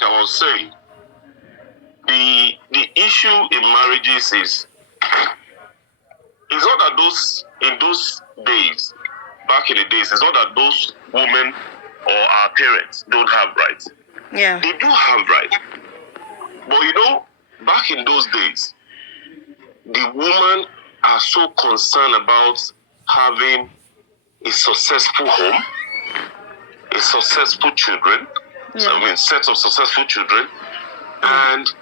like I was saying, the issue in marriages is it's not that in those days, back in the days, it's not that those women or our parents don't have rights. Yeah. They do have rights. But back in those days, the women are so concerned about having a successful home, a successful children, set of successful children. And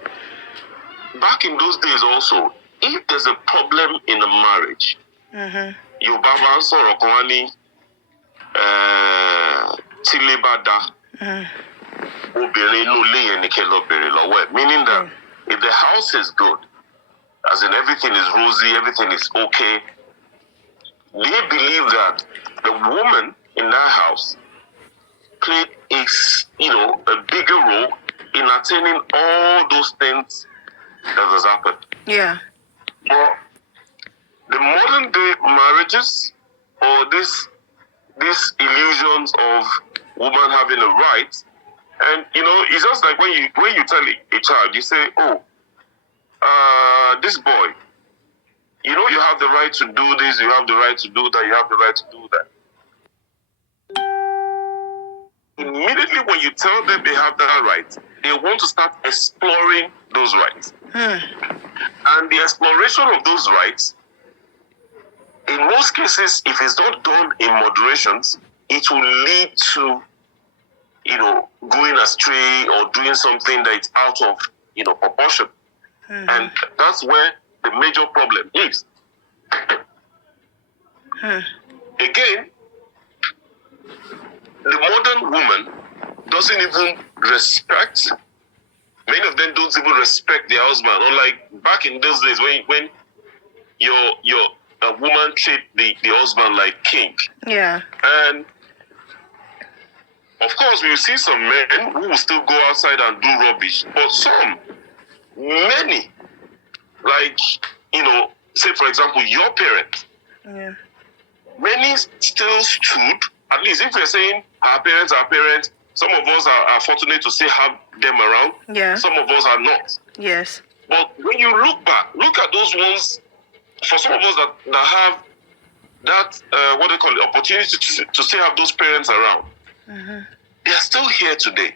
back in those days also, if there's a problem in a marriage, your baba sọ̀rọ̀ kan wá ní tílé bá dá obìnrin inú ilé yẹn ni kẹ́ lọ bèrè lọ́wọ́ ẹ̀, meaning that if the house is good, as in everything is rosy, everything is okay, they believe that the woman in that house played a bigger role in attaining all those things that has happened. Yeah. But the modern day marriages or these illusions of woman having a right, and it's just like when you tell a child, you say, this boy, you have the right to do this, you have the right to do that, you have the right to do that. Immediately when you tell them they have that right, they want to start exploring those rights. And the exploration of those rights, in most cases, if it's not done in moderations, it will lead to, going astray or doing something that is out of, proportion. And that's where the major problem is. Again, the modern woman doesn't even respect. Many of them don't even respect their husband. Unlike back in those days when a woman treat the husband like king. Yeah. And of course, we will see some men who will still go outside and do rubbish. But many, like, say for example, your parents. Yeah. Many still stood, at least if we're saying our parents, some of us are fortunate to still have them around. Yeah. Some of us are not. Yes. But when you look back, look at those ones, for some of us that have that, what they call it, opportunity to still have those parents around. They are still here today.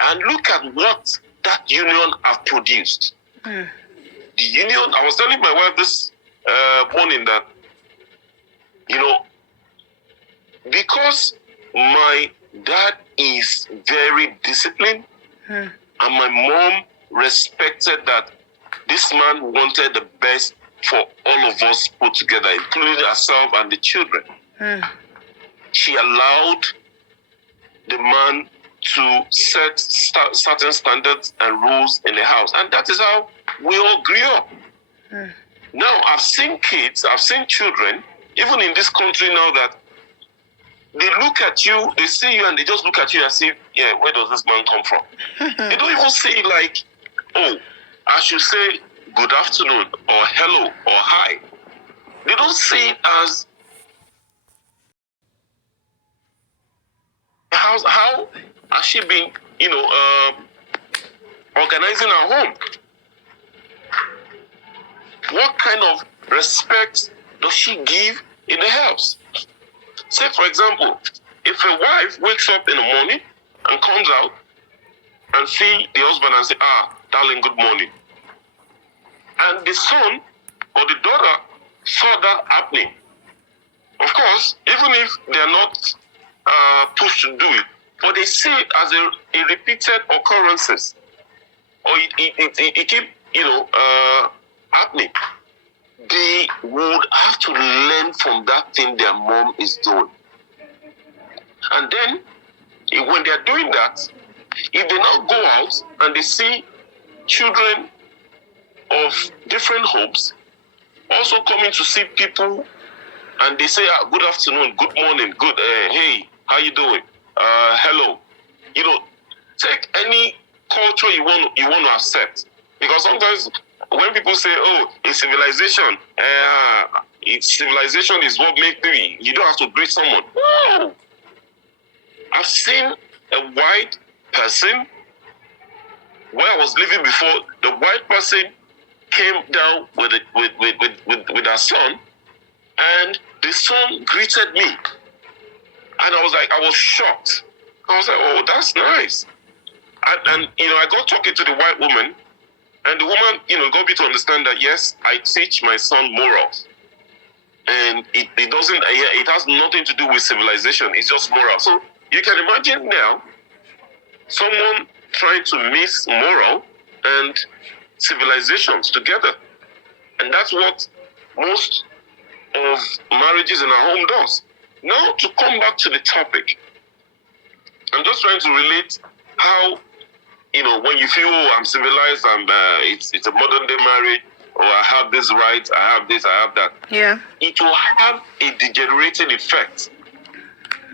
And look at what that union have produced. The union, I was telling my wife this morning that, because my dad is very disciplined, and my mom respected that this man wanted the best for all of us put together, including herself and the children. She allowed the man to set certain standards and rules in the house. And that is how we all grew up. Now, I've seen kids, I've seen children, even in this country now, that they look at you, they see you, and they just look at you and say, yeah, where does this man come from? They don't even say like, I should say good afternoon, or hello, or hi. They don't see it as, how has she been, organizing her home? What kind of respect does she give in the house? Say, for example, if a wife wakes up in the morning and comes out and see the husband and say, darling, good morning. And the son or the daughter saw that happening. Of course, even if they're not pushed to do it, but they see it as a repeated occurrences, or it keep happening. They would have to learn from that thing their mom is doing. And then, when they're doing that, if they now go out and they see children of different homes also coming to see people, and they say, good afternoon, good morning, good, hey, how you doing? Hello. Take any culture you want to accept. Because sometimes when people say, it's civilization, civilization is what makes me, you don't have to greet someone. No! I've seen a white person where I was living before, the white person came down with her son, and the son greeted me. And I was shocked. I was like, oh, that's nice. And I got talking to the white woman, and the woman, got me to understand that, yes, I teach my son morals. And it has nothing to do with civilization. It's just moral. So you can imagine now someone trying to mix moral and civilizations together. And that's what most of marriages in our home does. Now, to come back to the topic, I'm just trying to relate how, when you feel, oh, I'm civilized, it's a modern day marriage, or I have this right, I have this, I have that. Yeah. It will have a degenerating effect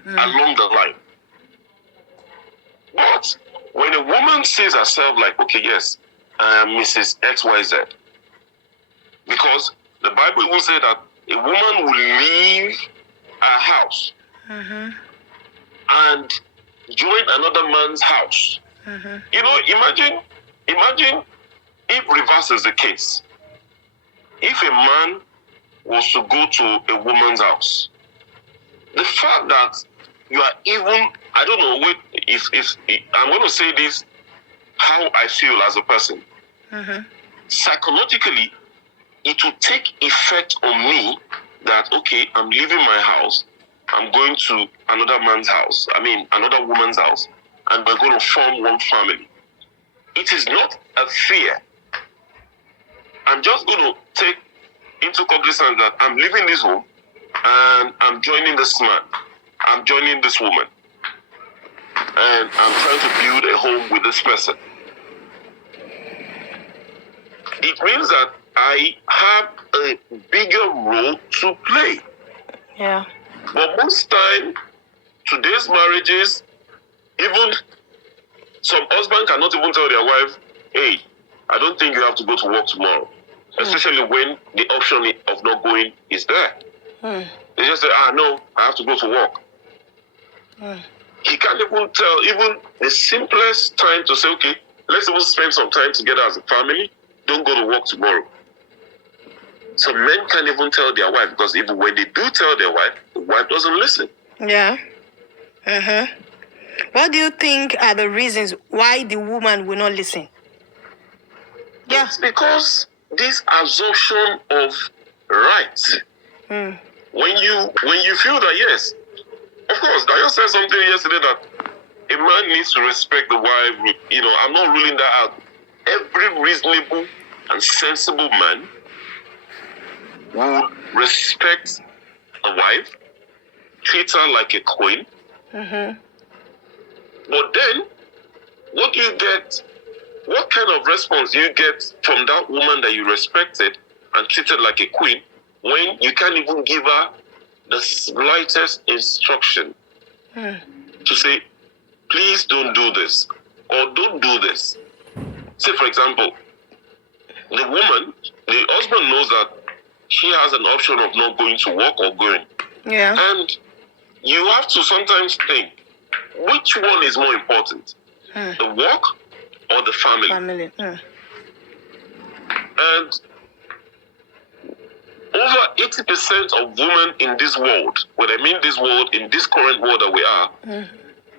along the line. But when a woman sees herself like, okay, yes, I am Mrs. XYZ, because the Bible will say that a woman will leave her house and join another man's house. Imagine if reverse is the case. If a man was to go to a woman's house, the fact that you are even, I don't know, if I'm going to say this, how I feel as a person. Psychologically, it will take effect on me that, okay, I'm leaving my house, I'm going to another woman's house, and we're going to form one family. It is not a fear. I'm just going to take into cognizance that I'm leaving this home and I'm joining this man. I'm joining this woman. And I'm trying to build a home with this person. It means that I have a bigger role to play. Yeah. But most time, today's marriages, even some husband cannot even tell their wife, hey, I don't think you have to go to work tomorrow. Especially when the option of not going is there. They just say, no, I have to go to work. He can't even tell, even the simplest time to say, okay, let's even spend some time together as a family. Don't go to work tomorrow. So men can't even tell their wife, because even when they do tell their wife, the wife doesn't listen. Yeah. What do you think are the reasons why the woman will not listen? Yeah. It's because this assumption of rights. When you feel that, yes, of course, Dayo said something yesterday that a man needs to respect the wife. I'm not ruling that out. Every reasonable and sensible man would respect a wife, treat her like a queen. But then, what do you get? What kind of response do you get from that woman that you respected and treated like a queen when you can't even give her the slightest instruction to say, please don't do this, or don't do this? Say, for example, the husband knows that she has an option of not going to work or going. Yeah. And you have to sometimes think, which one is more important? The work or the family? And over 80% of women in this world, when I mean this world, in this current world that we are,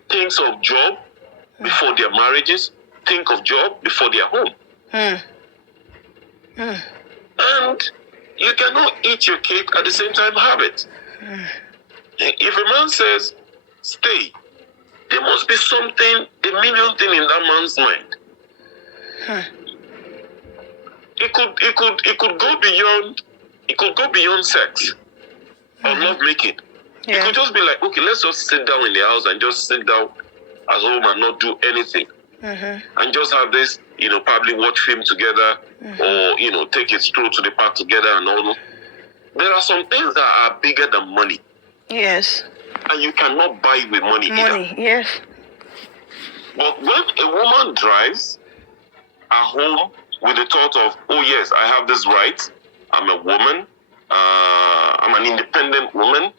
thinks of job before their marriages, think of job before their home. And you cannot eat your cake at the same time have it. If a man says, stay, there must be something, a million things in that man's mind. It could go beyond sex or love making. Yeah. It could just be like, okay, let's just sit down in the house and just sit down at home and not do anything. And just have this, probably watch film together or, take a stroll to the park together and all that. There are some things that are bigger than money. Yes. And you cannot buy with money either. Yes. But when a woman drives at home with the thought of, oh yes, I have this right, I'm a woman, I'm an independent woman,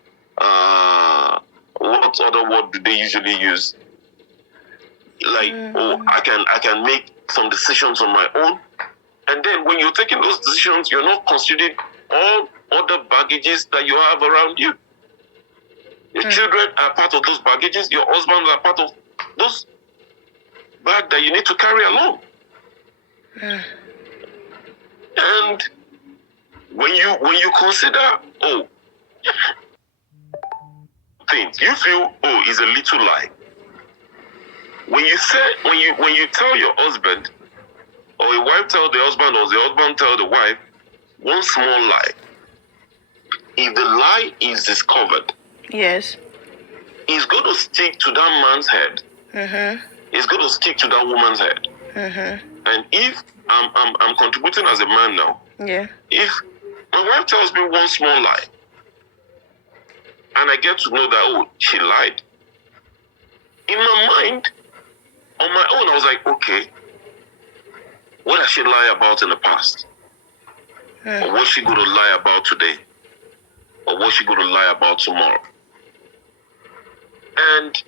what other word do they usually use? Like, oh, I can make some decisions on my own. And then when you're taking those decisions, you're not considering all other baggages that you have around you. Your children are part of those baggages. Your husband are part of those bags that you need to carry along. And when you consider, things, you feel, it's a little lie. When you tell your husband, or a wife tell the husband, or the husband tell the wife, one small lie, if the lie is discovered, yes, it's going to stick to that man's head. It's going to stick to that woman's head. And if I'm contributing as a man now, if my wife tells me one small lie, and I get to know that, she lied, in my mind, on my own, I was like, okay, what has she lied about in the past? Or what's she going to lie about today? Or what's she going to lie about tomorrow? And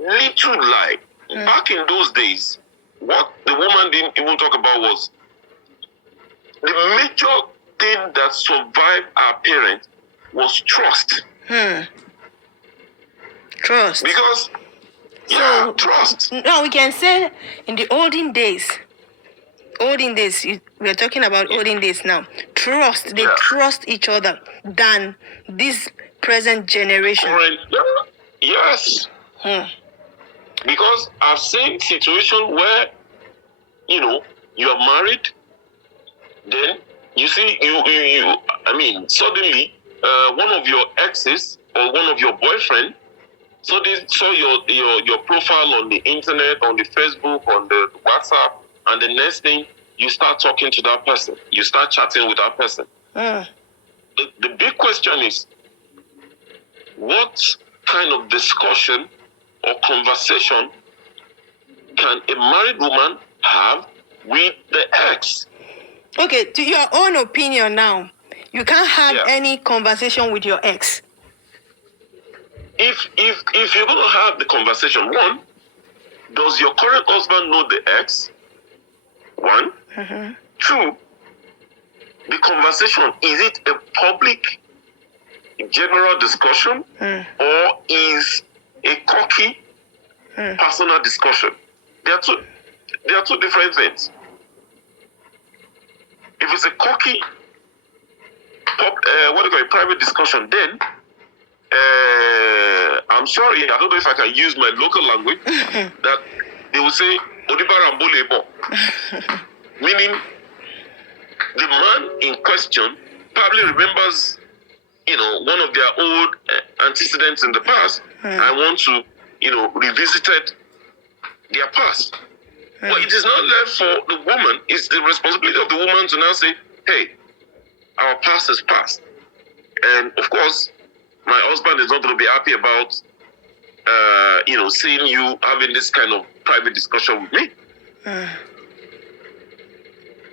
little lie. Back in those days, what the woman didn't even talk about was the major thing that survived our parents was trust. Trust. Because, trust. No, we can say in the olden days, we're talking about olden days now, trust, they trust each other than this present generation. Yes. Because I've seen situations where, you are married, then you see, suddenly, one of your exes or one of your boyfriend, so they saw your profile on the internet, on the Facebook, on the WhatsApp, and the next thing, you start talking to that person. You start chatting with that person. The big question is, what kind of discussion or conversation can a married woman have with the ex? Okay, to your own opinion now, you can't have any conversation with your ex. If you're going to have the conversation, one, does your current husband know the ex? One. Two, the conversation, is it a public, general discussion, or is a cocky, personal discussion? There are two different things. If it's a cocky, private discussion, then I'm sorry, I don't know if I can use my local language, that they will say, Odibarambulebo. Meaning, the man in question probably remembers, one of their old antecedents in the past, and want to, revisited their past. But it is not left for the woman. It's the responsibility of the woman to now say, hey, our past is past. And of course, my husband is not going to be happy about, seeing you having this kind of private discussion with me.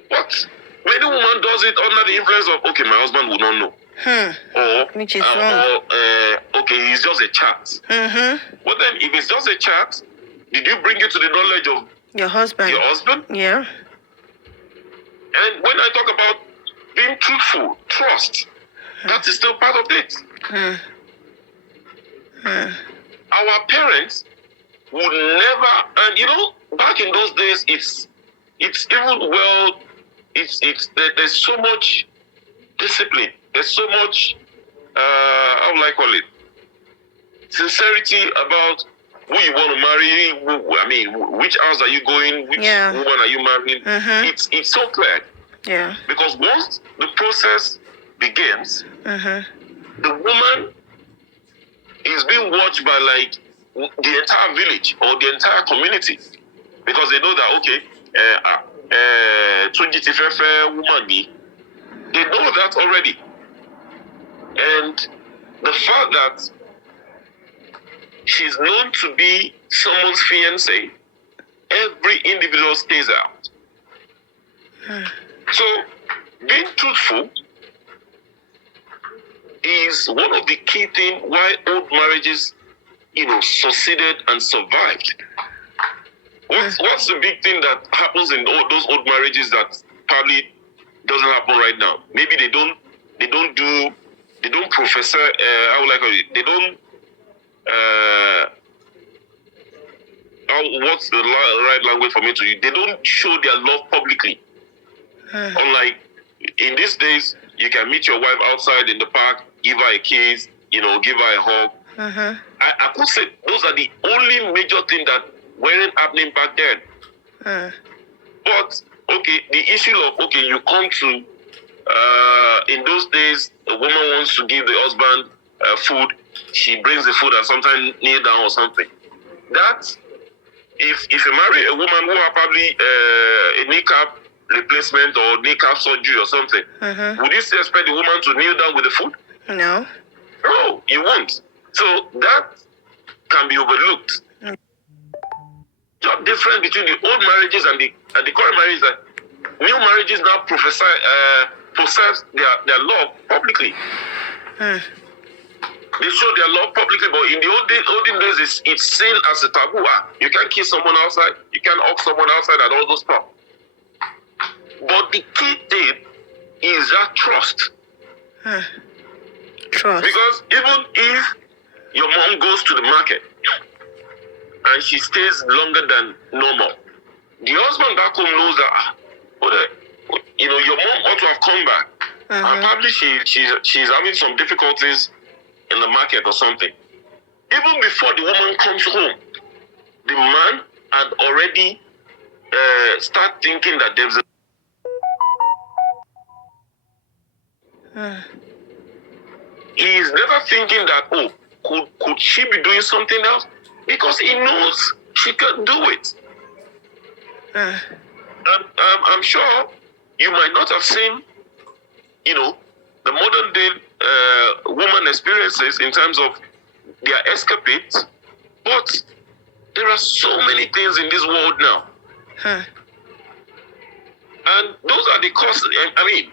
But many women does it under the influence of, okay, my husband will not know. Or, which is wrong. Okay, it's just a chat. But then, if it's just a chat, did you bring it to the knowledge of your husband? Yeah. And when I talk about being truthful, trust, that is still part of it. Our parents would never, and back in those days, it's even there's so much discipline. There's so much, how will I call it? Sincerity about who you want to marry. Which house are you going? Which woman are you marrying? It's so clear. Yeah. Because once the process begins, the woman is being watched by the entire village or the entire community, because they know that Tunji Tifefe woman, they know that already. And the fact that she's known to be someone's fiancé, every individual stays out. So, being truthful is one of the key things why old marriages, succeeded and survived. What's the big thing that happens in those old marriages that probably doesn't happen right now? Maybe they don't professor. How would I call it? They don't. What's the right language for me to use? They don't show their love publicly. Unlike in these days, you can meet your wife outside in the park, give her a kiss, give her a hug. I could say those are the only major thing that weren't happening back then. But okay, the issue of you come to in those days, a woman wants to give the husband food. She brings the food and sometimes kneel down or something. That if you marry a woman who are probably a kneecap replacement or kneecap surgery or something, would you still expect the woman to kneel down with the food? No. No, you won't. So that can be overlooked. The difference between the old marriages and the current marriages, that new marriages now profess their love publicly. They show their love publicly, but in the olden days, it's seen as a taboo. You can't kiss someone outside, you can't hug someone outside, and all those stuff. But the key thing is that trust. Trust. Because even if your mom goes to the market and she stays longer than normal, the husband back home knows that your mom ought to have come back. And probably she's having some difficulties in the market or something. Even before the woman comes home, the man had already start thinking that there's he is never thinking that could she be doing something else, because he knows she can do it. And I'm sure you might not have seen the modern day woman experiences in terms of their escapades, but there are so many things in this world now. And those are the costs. I mean,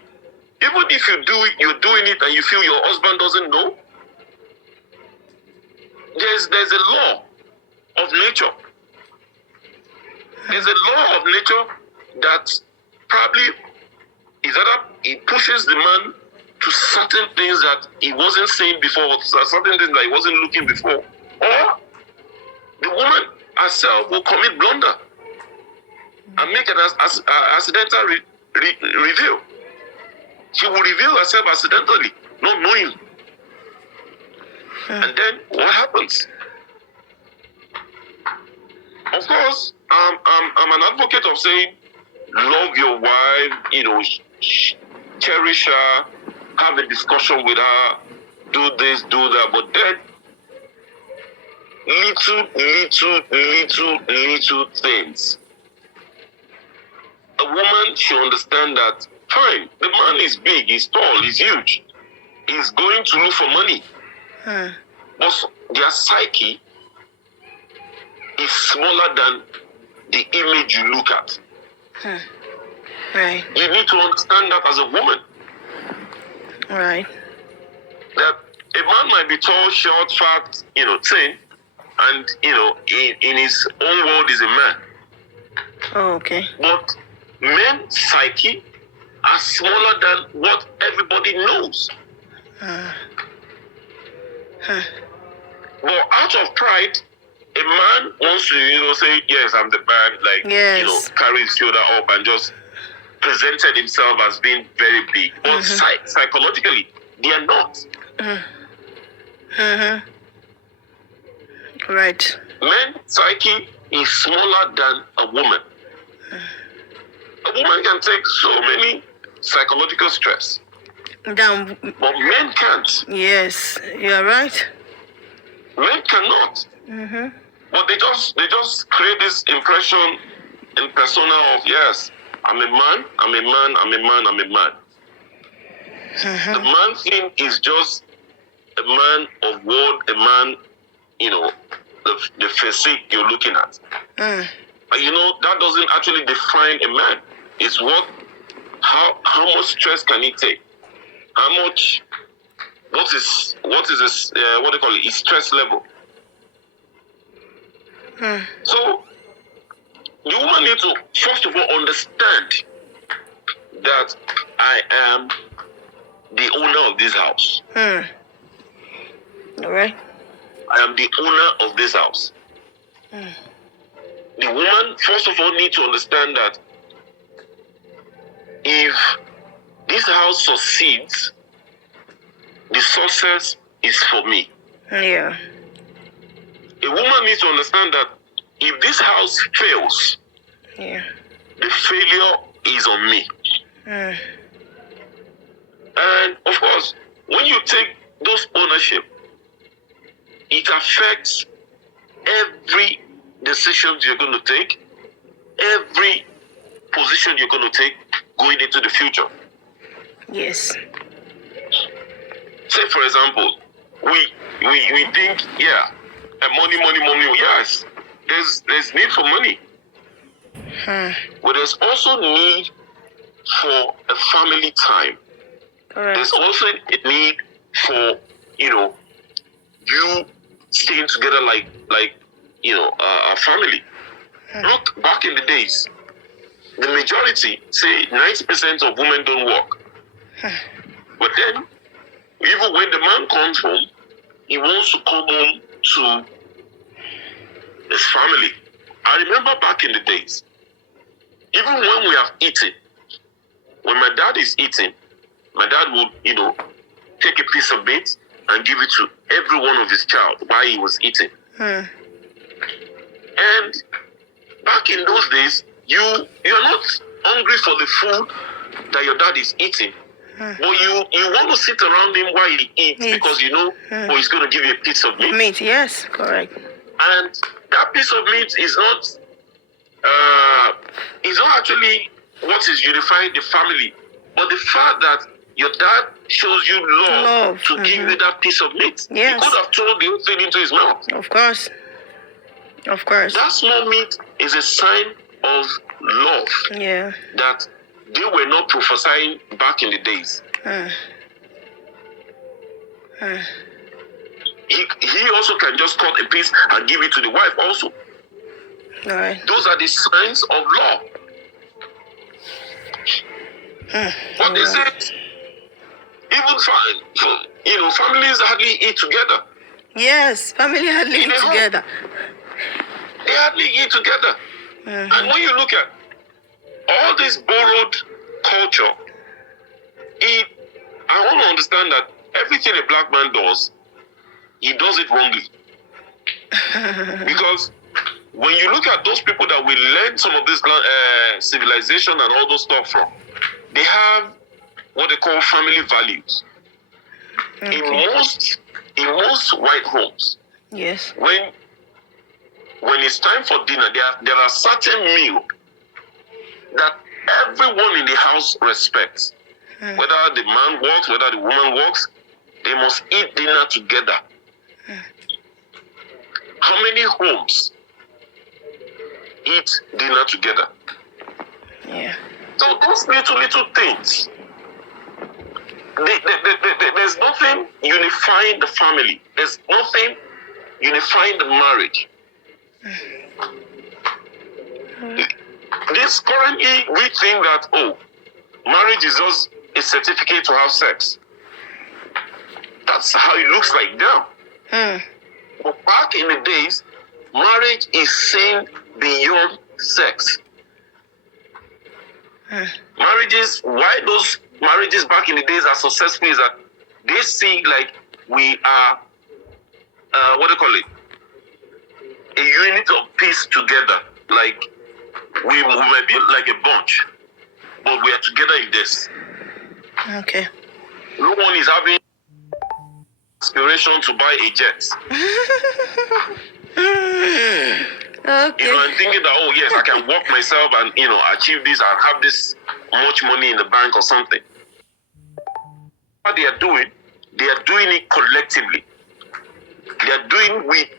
even if you're doing it and you feel your husband doesn't know, there's a law of nature. There's a law of nature that probably is either it pushes the man to certain things that he wasn't seeing before, or certain things that he wasn't looking before, or the woman herself will commit blunder and make an accidental reveal. She will reveal herself accidentally, not knowing. And then what happens? Of course, I'm an advocate of saying, love your wife, cherish her, have a discussion with her, do this, do that, but then little things. A woman should understand that, fine, the man is big, he's tall, he's huge, he's going to look for money. But their psyche is smaller than the image you look at. Right. You need to understand that as a woman. Right. That a man might be tall, short, fat, thin, and in his own world is a man. Oh, okay. But men's psyche are smaller than what everybody knows. But out of pride, a man wants to, say, yes, I'm the man, carry his shoulder up and just presented himself as being very big. But psychologically, they are not. Right. Men's psyche is smaller than a woman. A woman can take so many psychological stress. Down. But men can't. Yes, you're right. Men cannot. But they just create this impression and persona of, yes, I'm a man, I'm a man, I'm a man, I'm a man. The man thing is just a man of word, a man, the physique you're looking at. But that doesn't actually define a man. It's how much stress can he take? What is this, what do you call it, his stress level? So, the woman needs to first of all understand that I am the owner of this house. All right. I am the owner of this house. The woman first of all needs to understand that if this house succeeds, the success is for me. Yeah. A woman needs to understand that if this house fails, Yeah. the failure is on me. And of course, when you take those ownership, it affects every decision you're going to take, every position you're going to take going into the future. Yes. Say, for example, we think, money. Yes, there's need for money, but there's also need for a family time. Correct. There's also a need for you staying together like a family. Look back in the days, the majority, say 90% of women don't work, but then even when the man comes home, he wants to come home to his family. I remember back in the days, even when we have eaten, when my dad is eating, my dad would, take a piece of meat and give it to every one of his child while he was eating. And back in those days, you're not hungry for the food that your dad is eating. But you want to sit around him while he eats because he's going to give you a piece of meat. Meat, yes, correct. And that piece of meat is not actually what is unifying the family, but the fact that your dad shows you love to give you that piece of meat. Yes. He could have thrown the whole thing into his mouth. Of course. That small meat is a sign of love. Yeah. That they were not prophesying back in the days. He also can just cut a piece and give it to the wife also. All right. Those are the signs of love. But they said, even families hardly eat together. Yes, family hardly eat together. They hardly eat together. And when you look at all this borrowed culture, I want to understand that everything a black man does, he does it wrongly. Because when you look at those people that we learn some of this civilization and all those stuff from, they have what they call family values. Okay. In most white homes, yes, when it's time for dinner, there are certain meals that everyone in the house respects. Whether the man works, whether the woman works, they must eat dinner together. How many homes eat dinner together? Yeah. So those little things, there's nothing unifying the family. There's nothing unifying the marriage. This currently, we think that, marriage is just a certificate to have sex. That's how it looks like now. But back in the days, marriage is seen beyond sex. Why those marriages back in the days are successful is that they see like we are, a unit of peace together. Like we might be like a bunch, but we are together in this. Okay. No one is having aspiration to buy a jet. Okay. And thinking that, yes, I can work myself and, achieve this and have this much money in the bank or something. What they are doing it collectively. They are doing with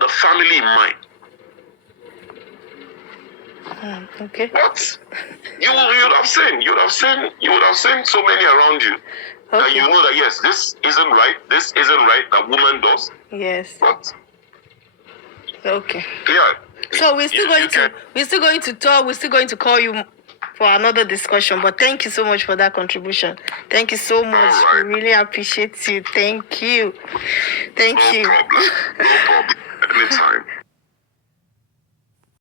the family in mind. Okay. But you would have seen so many around you that you know that yes, this isn't right that woman does. Yes. But okay. yeah, So we're still going to talk. We're still going to call you for another discussion. But thank you so much for that contribution. Thank you so much. Right. We really appreciate you. Thank you. Thank you. No problem. Anytime.